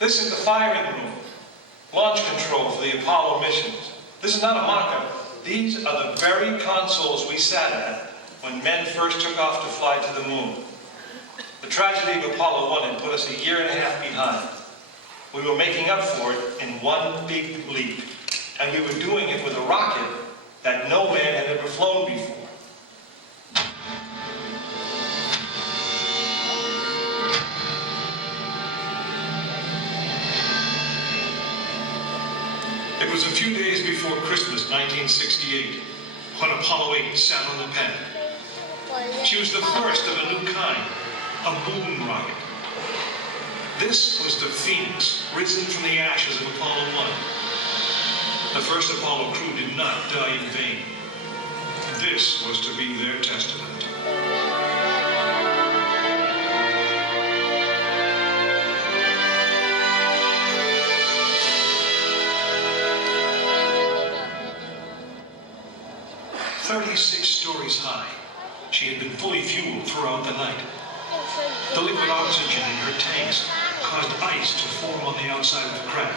This is the firing room, launch control for the Apollo missions. This is not a mock-up. These are the very consoles we sat at when men first took off to fly to the moon. The tragedy of Apollo 1 had put us a year and a half behind. We were making up for it in one big leap, and we were doing it with a rocket that no man had ever flown before. It was a few days before Christmas, 1968, when Apollo 8 sat on the pad. She was the first of a new kind, a moon rocket. This was the Phoenix, risen from the ashes of Apollo 1. The first Apollo crew did not die in vain. This was to be their testament. "36 stories high, she had been fully fueled throughout the night. The liquid oxygen in her tanks caused ice to form on the outside of the craft.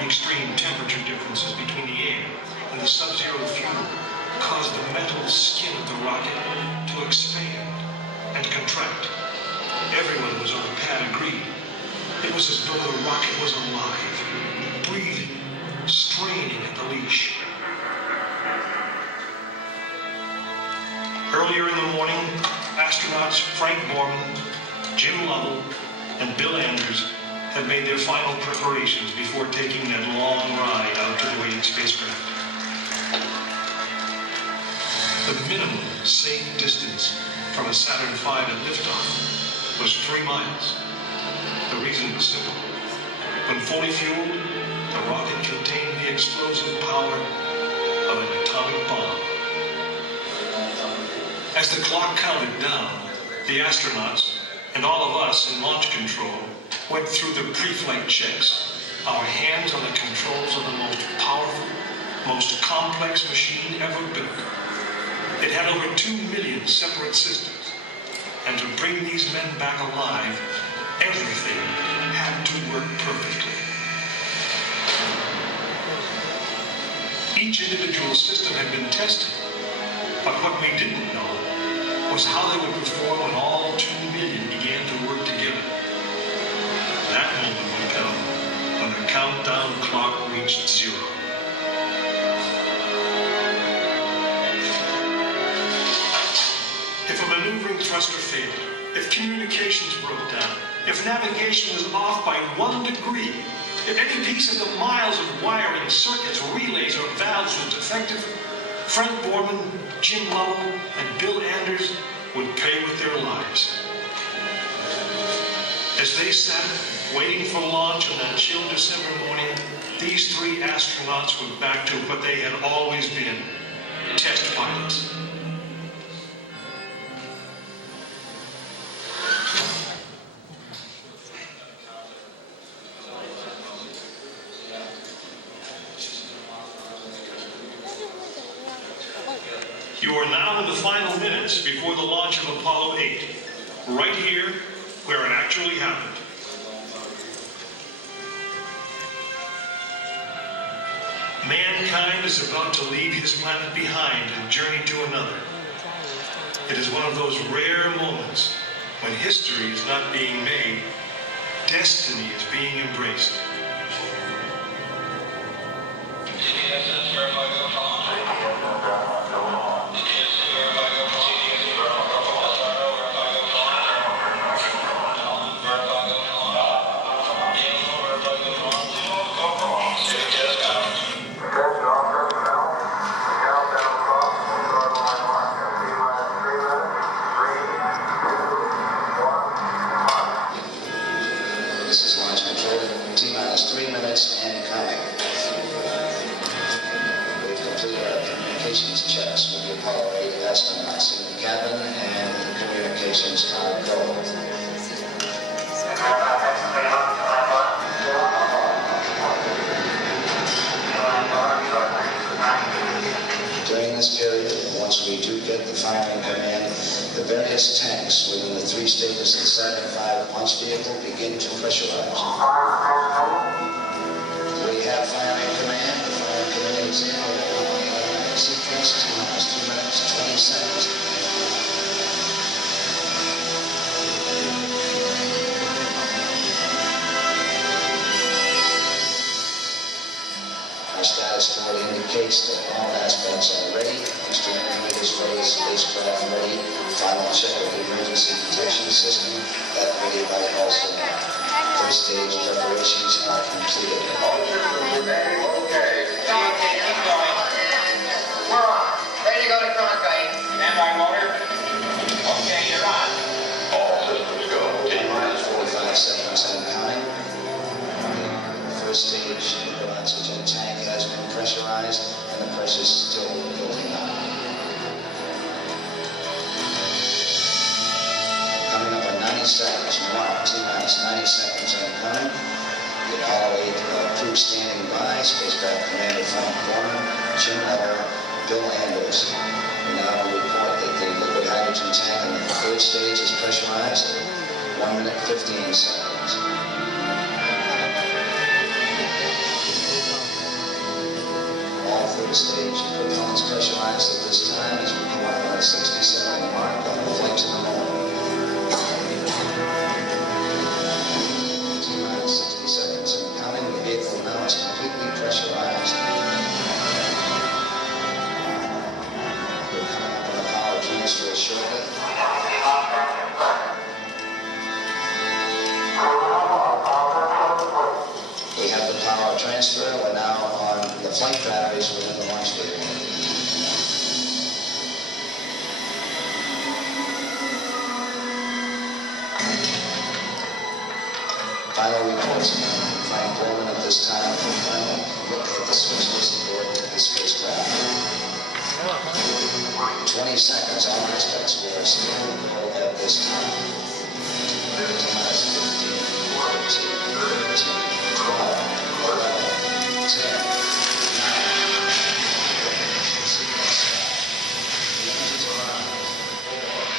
The extreme temperature differences between the air and the sub-zero fuel caused the metal skin of the rocket to expand and contract. Everyone was on the pad agreed. It was as though the rocket was alive, breathing, straining at the leash. Earlier in the morning, astronauts Frank Borman, Jim Lovell, and Bill Anders had made their final preparations before taking that long ride out to the waiting spacecraft. The minimum safe distance from a Saturn V at liftoff was 3 miles. The reason was simple. When fully fueled, the rocket contained the explosive power of an atomic bomb. As the clock counted down, the astronauts and all of us in launch control went through the pre-flight checks, our hands on the controls of the most powerful, most complex machine ever built. It had over 2 million separate systems, and to bring these men back alive, everything had to work perfectly. Each individual system had been tested, but what we didn't know was how they would perform when all 2 million began to work together. That moment would come when the countdown clock reached 0. If a maneuvering thruster failed, if communications broke down, if navigation was off by 1 degree, if any piece of the miles of wiring, circuits, relays, or valves was defective, Frank Borman, Jim Lovell, and Bill Anders would pay with their lives. As they sat, waiting for launch on that chill December morning, these 3 astronauts were back to what they had always been, test pilots. You are now in the final minutes before the launch of Apollo 8, right here where it actually happened. Mankind is about to leave his planet behind and journey to another. It is one of those rare moments when history is not being made, destiny is being embraced. During this period, once we do get the firing command, the various tanks within the 3 stations stages inside the 5 launch vehicle begin to pressurize. We have firing command. The firing command is in. Sequence T-minus 2 minutes, 20 seconds. Our status board indicates that all aspects are ready. Instrument meters ready, spacecraft ready. Final check of the emergency detection system. That ready by also. First stage preparations are completed. Okay. Keep going. We're on. Ready to go to Cronkite. Standby motor. Okay, you're on. All systems go. T-minus 45 seconds and counting. First stage oxygen tank has been pressurized and the pressure is still building up. Coming up on 90 seconds, mark, T-minus 90 seconds and counting. The Apollo 8 crew standing by, spacecraft commander Frank Borman, Jim Miller, Bill Anders. We now report that the liquid hydrogen tank in the third stage is pressurized. 1 minute 15 seconds. All third stage propellants pressurized at this time as we come up on a 60-second mark on the flight to the moon. T-minus 60 seconds and counting. The vehicle now is completely pressurized. We're coming up on a power transfer shortly. We have the power transfer. We're now on the flight batteries within the launch vehicle. Final reports from Frank Borman at this time for final look at the switches aboard the spacecraft. 20 seconds, all aspects were still recorded at this time. 15, 14, 13, 12, 11, 10, 9. The engines are on. 4.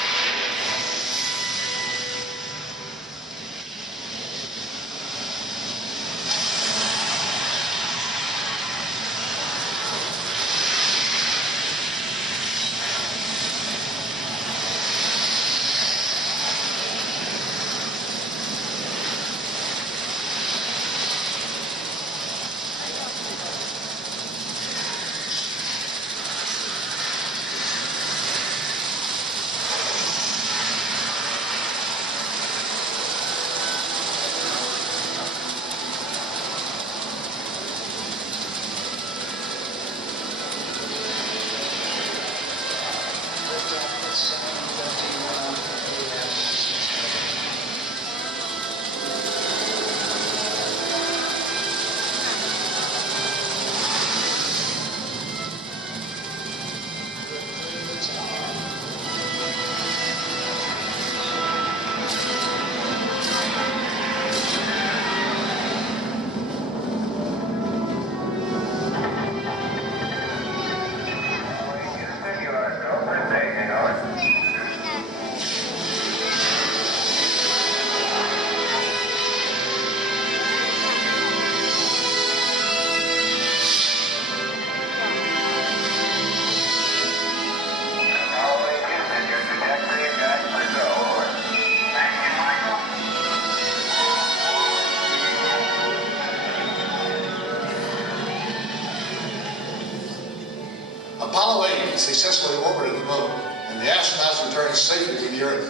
Apollo 8 successfully orbited the moon, and the astronauts returned safely to the Earth.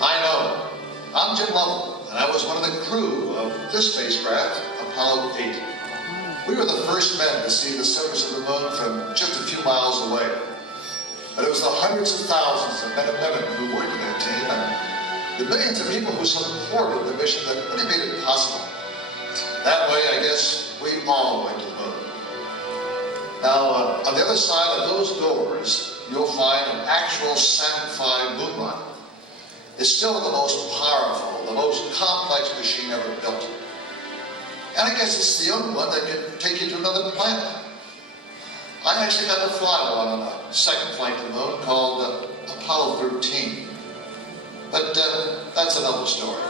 I know. I'm Jim Lovell, and I was one of the crew of this spacecraft, Apollo 8. We were the first men to see the surface of the moon from just a few miles away. But it was the hundreds of thousands of men and women who worked in that team, and the millions of people who supported the mission that really made it possible. That way, I guess, we all went to the moon. Now, on the other side of those doors, you'll find an actual Saturn V moon rocket. It's still the most powerful, the most complex machine ever built. And I guess it's the only one that can take you to another planet. I actually got to fly one on a second flight to the moon called Apollo 13. But that's another story.